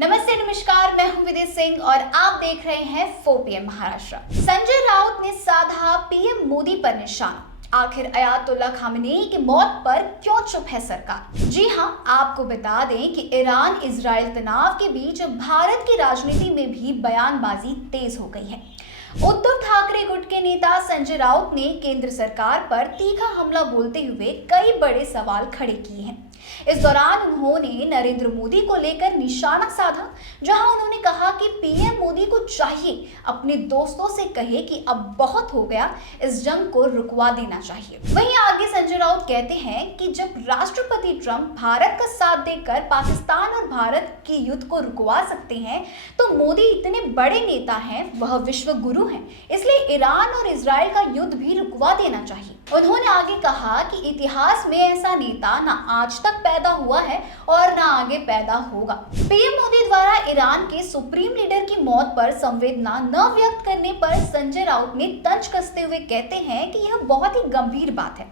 नमस्ते नमस्कार, मैं हूं विदित सिंह और आप देख रहे हैं 4PM महाराष्ट्र। संजय राउत ने साधा पीएम मोदी पर निशाना। आखिर अयातुल्ला खामेनेई की मौत पर क्यों चुप है सरकार? जी हां, आपको बता दें कि ईरान इजराइल तनाव के बीच भारत की राजनीति में भी बयानबाजी तेज हो गई है। उद्धव ठाकरे गुट के नेता संजय राउत ने केंद्र सरकार पर तीखा हमला बोलते हुए कई बड़े सवाल खड़े किए हैं। इस दौरान उन्होंने नरेंद्र मोदी को लेकर निशाना साधा, जहां उन्होंने कहा कि पीएम मोदी को चाहिए अपने दोस्तों से कहे कि अब बहुत हो गया, इस जंग को रुकवा देना चाहिए। वहीं आगे संजय राउत कहते हैं कि जब राष्ट्रपति ट्रंप भारत का साथ देकर पाकिस्तान और भारत के युद्ध को रुकवा सकते हैं, तो मोदी इतने बड़े नेता हैं, वह विश्व गुरु हैं, इसलिए ईरान और इजराइल का युद्ध भी रुकवा देना चाहिए। उन्होंने आगे कहा कि इतिहास में ऐसा नेता ना आज तक पैदा हुआ है और ना आगे पैदा होगा। पीएम मोदी द्वारा ईरान के सुप्रीम लीडर की मौत पर संवेदना न व्यक्त करने पर संजय राउत ने तंज कसते हुए कहते हैं कि यह बहुत ही गंभीर बात है।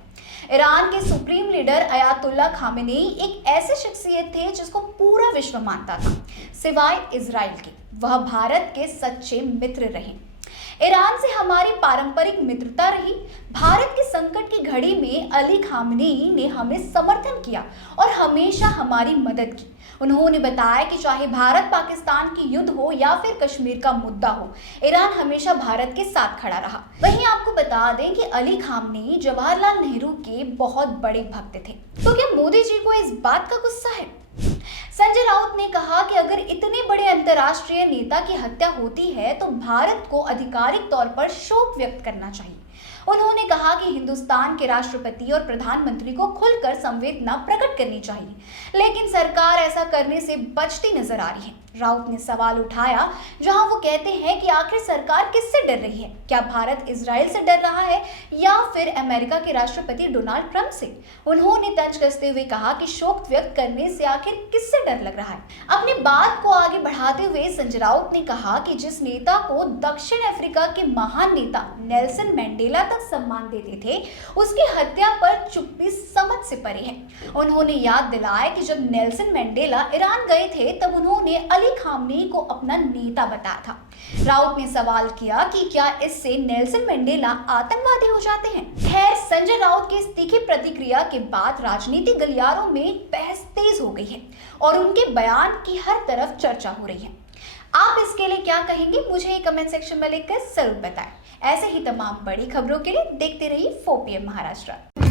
ईरान के सुप्रीम लीडर अयातुल्ला खामेनेई एक ऐसे शख्सियत थे जिसको पूरा विश्व मानता था, सिवाय इजराइल के। वह भारत के सच्चे मित्र रहे। ईरान से हमारी पारंपरिक मित्रता रही। भारत के संकट की घड़ी में अली खामेनेई ने हमें समर्थन किया और हमेशा हमारी मदद की। उन्होंने बताया कि चाहे भारत पाकिस्तान की युद्ध हो या फिर कश्मीर का मुद्दा हो, ईरान हमेशा भारत के साथ खड़ा रहा। वहीं आपको बता दें कि अली खामेनेई जवाहरलाल नेहरू के बहुत बड़े भक्त थे। तो क्या मोदी जी को इस बात का गुस्सा है? संजय राउत ने कहा कि अगर इतने बड़े अंतर्राष्ट्रीय नेता की हत्या होती है तो भारत को आधिकारिक तौर पर शोक व्यक्त करना चाहिए। उन्होंने कहा कि हिंदुस्तान के राष्ट्रपति और प्रधानमंत्री को खुलकर संवेदना प्रकट करनी चाहिए, लेकिन सरकार ऐसा करने से बचती नजर आ रही है। राउत ने सवाल उठाया जहां वो कहते हैं कि आखिर सरकार किससे डर रही है? क्या भारत इजराइल से डर रहा है या फिर अमेरिका के राष्ट्रपति डोनाल्ड ट्रंप से? उन्होंने तंज कसते हुए कहा कि शोक व्यक्त करने से आखिर किससे डर लग रहा है? अपनी बात को आगे बढ़ाते हुए संजय राउत ने कहा कि जिस नेता को दक्षिण अफ्रीका के महान नेता नेल्सन मंडेला तक सम्मान देते थे, उसकी हत्या पर चुप्पी समझ से परे है। उन्होंने याद दिलाया कि जब नेल्सन मंडेला ईरान गए थे तब उन्होंने अली खामेनेई को अपना नेता बताया था। राउत ने सवाल किया कि क्या इससे नेल्सन मंडेला आतंकवादी हो जाते हैं? खैर, संजय राउत की इस तीखी प्रतिक्रिया के बाद राजनीतिक गलियारों में बहस तेज हो गई है और उनके बयान की हर तरफ चर्चा हो रही है। आप इसके लिए क्या कहेंगे, मुझे कमेंट सेक्शन में लिखकर जरूर बताएं। ऐसे ही तमाम बड़ी खबरों के लिए देखते रहिए 4PM महाराष्ट्र।